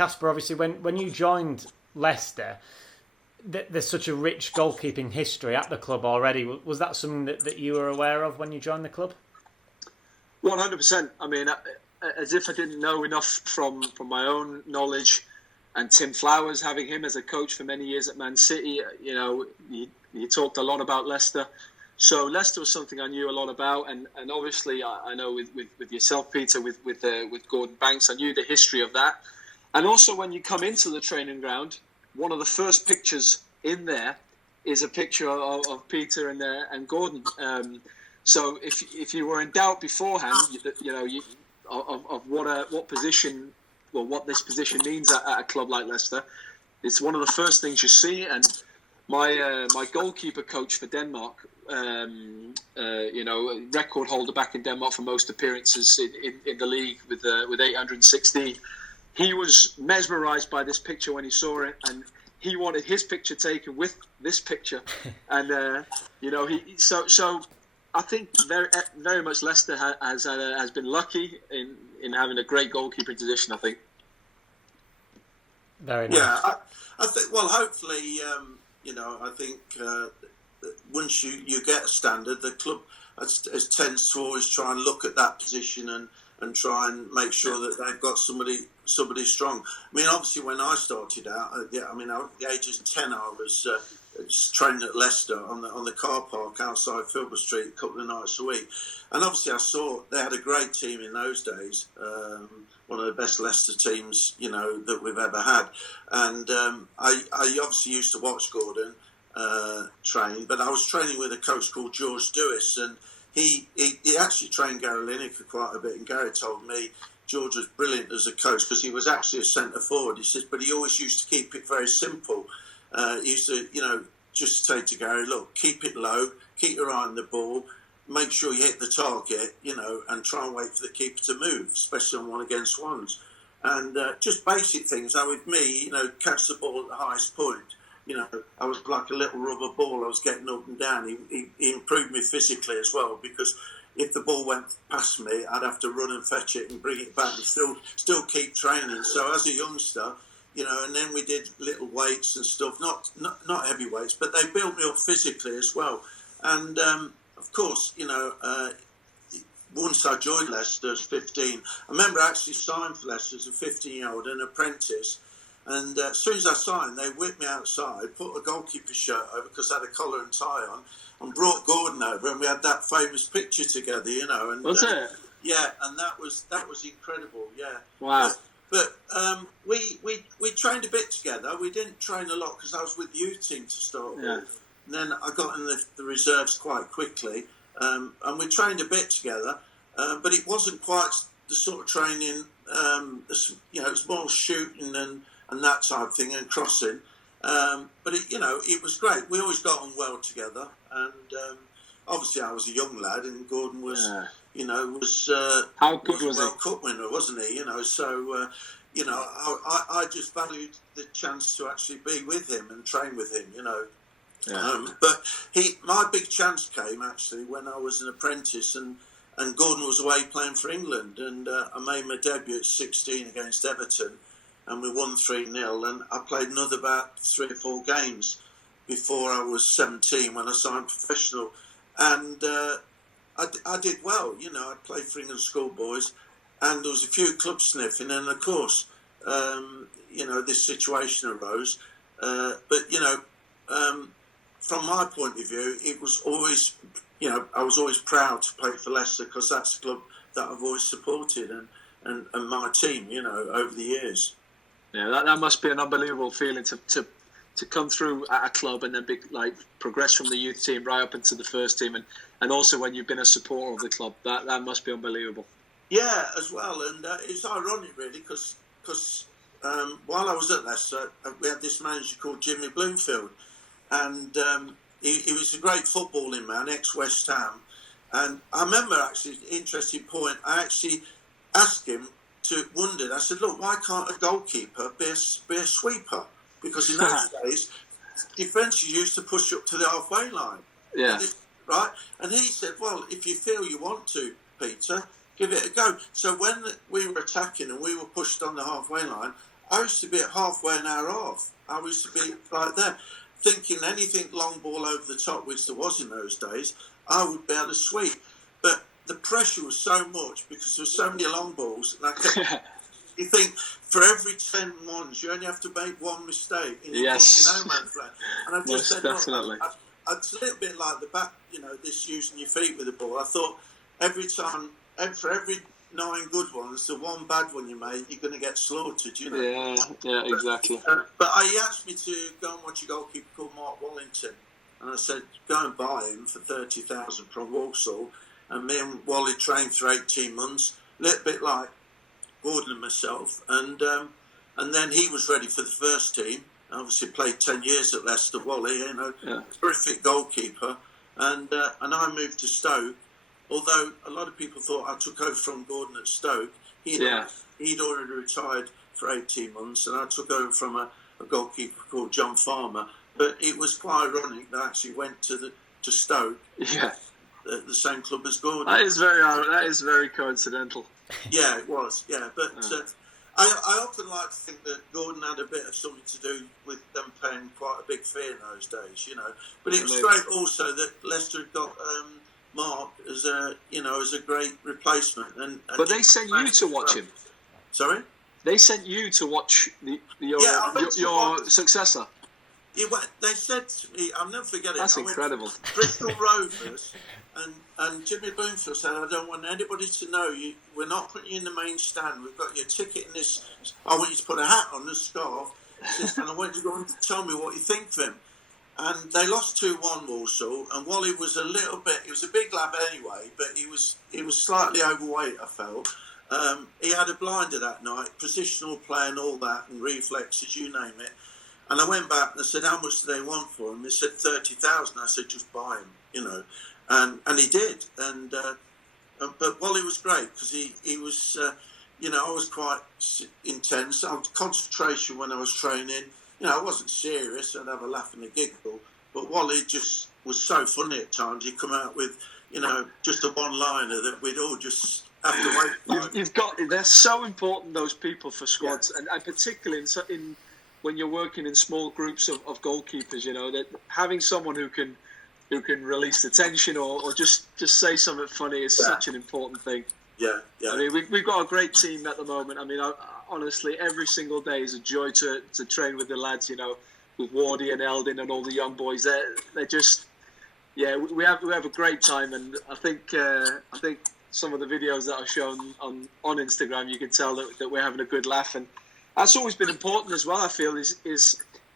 Casper, obviously, when you joined Leicester, there's such a rich goalkeeping history at the club already. Was that something that you were aware of when you joined the club? 100%. I mean, as if I didn't know enough from my own knowledge, and Tim Flowers, having him as a coach for many years at Man City, he talked a lot about Leicester. So Leicester was something I knew a lot about, and obviously I know with yourself, Peter, with Gordon Banks, I knew the history of that. And also when you come into the training ground, one of the first pictures in there is a picture of Peter and Gordon. So if you were in doubt beforehand, of what position, well, what this position means at a club like Leicester, it's one of the first things you see. And my goalkeeper coach for Denmark, record holder back in Denmark for most appearances in the league with 816. He was mesmerised by this picture when he saw it, and he wanted his picture taken with this picture. And so I think very much Leicester has been lucky in having a great goalkeeping position, I think. Very nice. Yeah, I think. Well, hopefully, I think once you get a standard, the club tends to always try and look at that position and try and make sure that they've got somebody strong. I mean, obviously, when I started out, at the age of 10, I was training at Leicester on the car park outside Filbert Street a couple of nights a week. And obviously I saw they had a great team in those days, one of the best Leicester teams, that we've ever had. And I obviously used to watch Gordon train, but I was training with a coach called George Dewis, and he actually trained Gary Lineker quite a bit, and Gary told me George was brilliant as a coach because he was actually a centre forward. He says, but he always used to keep it very simple. He used to, just say to Gary, look, keep it low, keep your eye on the ball, make sure you hit the target, and try and wait for the keeper to move, especially on 1-against-1s. And just basic things. Now with me, catch the ball at the highest point. I was like a little rubber ball. I was getting up and down. He improved me physically as well, because if the ball went past me, I'd have to run and fetch it and bring it back and still keep training. So as a youngster, and then we did little weights and stuff, not heavy weights, but they built me up physically as well. And of course, once I joined Leicester as 15, I remember I actually signed for Leicester as a 15-year-old, an apprentice. And as soon as I signed, they whipped me outside, put a goalkeeper shirt over because I had a collar and tie on, and brought Gordon over, and we had that famous picture together, And was it? Yeah, and that was incredible. Yeah. Wow. But we trained a bit together. We didn't train a lot because I was with the youth team to start with. And then I got in the reserves quite quickly, and we trained a bit together. But it wasn't quite the sort of training. It's more shooting and that type of thing and crossing. But it was great. We always got on well together. And obviously, I was a young lad, and Gordon was. How good was a World Cup winner, wasn't he? So I just valued the chance to actually be with him and train with him. But my big chance came actually when I was an apprentice, and Gordon was away playing for England, and I made my debut at 16 against Everton, and we won 3-0, and I played another about 3 or 4 games before I was 17 when I signed professional, and I did well. I played for England schoolboys, and there was a few clubs sniffing, and of course, this situation arose. But from my point of view, it was always, I was always proud to play for Leicester because that's the club that I've always supported and my team, over the years. Yeah, that must be an unbelievable feeling to come through at a club and then progress from the youth team right up into the first team, and also when you've been a supporter of the club, that must be unbelievable. Yeah, as well, and it's ironic really because while I was at Leicester, we had this manager called Jimmy Bloomfield, and he was a great footballing man, ex-West Ham, and I remember actually, interesting point, I actually asked him I said, look, why can't a goalkeeper be a sweeper? Because in those days, defence used to push up to the halfway line. Yeah. Right? And he said, well, if you feel you want to, Peter, give it a go. So when we were attacking and we were pushed on the halfway line, I used to be at halfway an hour off. I used to be like that, thinking anything long ball over the top, which there was in those days, I would be able to sweep. But the pressure was so much because there were so many long balls, and I kept, you think for every 10 ones, you only have to make one mistake in no man's land. And I just said, definitely. It's a little bit like the back, this using your feet with the ball. I thought every time, for every 9 good ones, the one bad one you made, you're going to get slaughtered, Yeah, exactly. But he asked me to go and watch a goalkeeper called Mark Wallington, and I said, go and buy him for 30,000 from Walsall. And me and Wally trained for 18 months, a little bit like Gordon and myself, and then he was ready for the first team. Obviously played 10 years at Leicester. Wally, terrific goalkeeper, and I moved to Stoke. Although a lot of people thought I took over from Gordon at Stoke, he'd already retired for 18 months, and I took over from a goalkeeper called John Farmer. But it was quite ironic that I actually went to Stoke. Yeah. The same club as Gordon. That is very coincidental. Yeah, it was. Yeah, but I often like to think that Gordon had a bit of something to do with them paying quite a big fee in those days, But it was great also that Leicester had got Mark as a great replacement. But they sent you to watch him. Sorry. They sent you to watch your successor. They said to me, I'll never forget it. That's incredible. Bristol Rovers, and Jimmy Bloomfield said, I don't want anybody to know we're not putting you in the main stand. We've got your ticket in this. I want you to put a hat on, a scarf, and I want you to go and tell me what you think of him. And they lost 2-1 Walsall, and Wally was a little bit. He was a big lad anyway, but he was slightly overweight. I felt. He had a blinder that night, positional play and all that, and reflexes, you name it. And I went back and I said, how much do they want for him? They said 30,000. I said, just buy him, and he did. And but Wally was great because he was, I was quite intense. I was concentration when I was training. I wasn't serious. I'd have a laugh and a giggle. But Wally just was so funny at times. He'd come out with, just a one-liner that we'd all just have to wait. They're so important, those people for squads, and particularly in when you're working in small groups of goalkeepers, that having someone who can release the tension or just say something funny is such an important thing. Yeah. I mean, we've got a great team at the moment. I mean, honestly, every single day is a joy to train with the lads. With Wardy and Eldin and all the young boys. They're just, we have a great time, and I think some of the videos that are shown on Instagram, you can tell that we're having a good laugh, and that's always been important as well. I feel is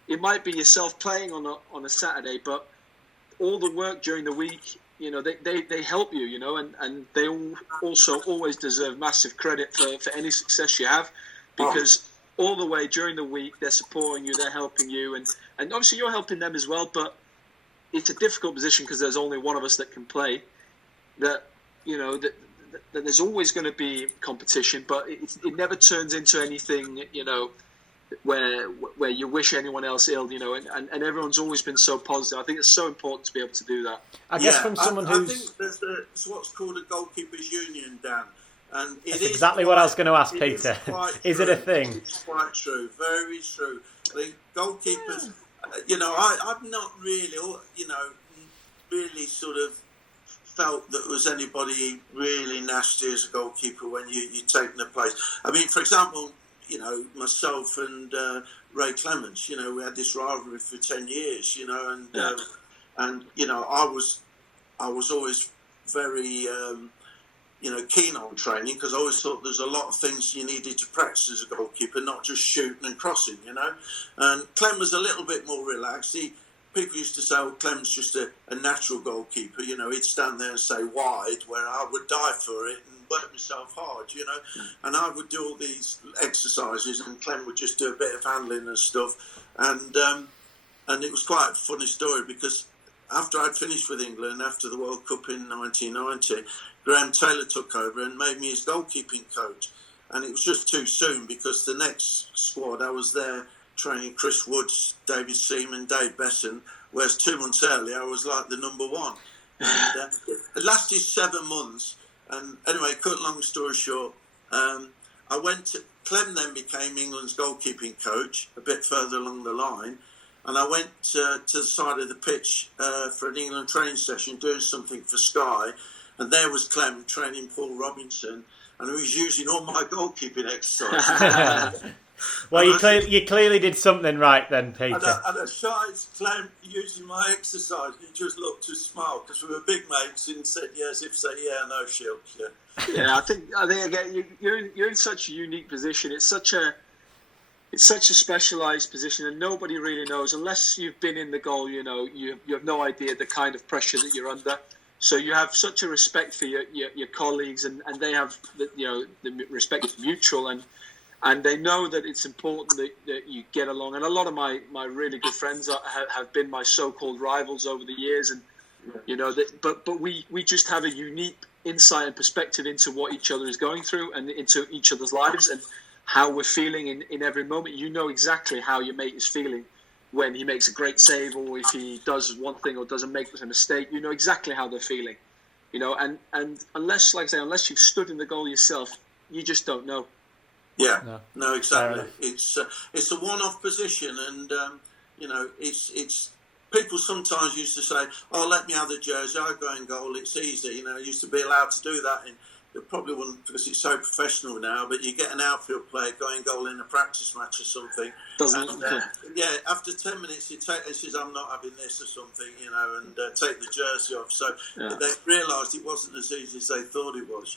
it might be yourself playing on a Saturday, but all the work during the week, they help you, and they also always deserve massive credit for any success you have, because all the way during the week they're supporting you, they're helping you, and obviously you're helping them as well. But it's a difficult position because there's only one of us that can play. That there's always going to be competition, but it never turns into anything, where you wish anyone else ill, and everyone's always been so positive. I think it's so important to be able to do that. I guess from someone who's... I think there's what's called a goalkeepers union, Dan. And that's exactly what I was going to ask, Peter. Is it a thing? It's quite true, very true. The goalkeepers, I've not really, really sort of felt that there was anybody really nasty as a goalkeeper when you're taking the place. I mean, for example, myself and Ray Clements, we had this rivalry for 10 years, and I was always very, keen on training because I always thought there's a lot of things you needed to practice as a goalkeeper, not just shooting and crossing, And Clem was a little bit more relaxed. People used to say, Clem's just a natural goalkeeper, he'd stand there and say wide, where I would dive for it and work myself hard, and I would do all these exercises and Clem would just do a bit of handling and stuff, and it was quite a funny story because after I'd finished with England, after the World Cup in 1990, Graham Taylor took over and made me his goalkeeping coach, and it was just too soon because the next squad I was there training Chris Woods, David Seaman, Dave Besson, whereas 2 months earlier I was like the number one. And, it lasted 7 months, and anyway, cut long story short, I I went to Clem, then became England's goalkeeping coach a bit further along the line, and I went to the side of the pitch for an England training session, doing something for Sky, and there was Clem training Paul Robinson, and he was using all my goalkeeping exercises. Well, you clearly did something right then, Peter. And I shouted Clem using my exercise, and he just looked to smile because we were big mates and said yes, if say yeah, no, Shilt, yeah. Yeah, I think again you're in such a unique position. It's such a specialised position, and nobody really knows unless you've been in the goal. You know, you have no idea the kind of pressure that you're under. So you have such a respect for your colleagues, and they have the respect is mutual, and they know that it's important that you get along. And a lot of my really good friends have been my so-called rivals over the years, and but we just have a unique insight and perspective into what each other is going through and into each other's lives and how we're feeling in every moment. You know exactly how your mate is feeling when he makes a great save, or if he does one thing or doesn't make a mistake. You know exactly how they're feeling, and unless, like I say, unless you've stood in the goal yourself, you just don't know. Yeah, no, exactly. It's a one-off position, and it's people sometimes used to say, "Oh, let me have the jersey. I go in goal. It's easy." I used to be allowed to do that, and it probably wouldn't because it's so professional now. But you get an outfield player going goal in a practice match or something. After 10 minutes, he says, "I'm not having this" or something, and take the jersey off. So they realised it wasn't as easy as they thought it was,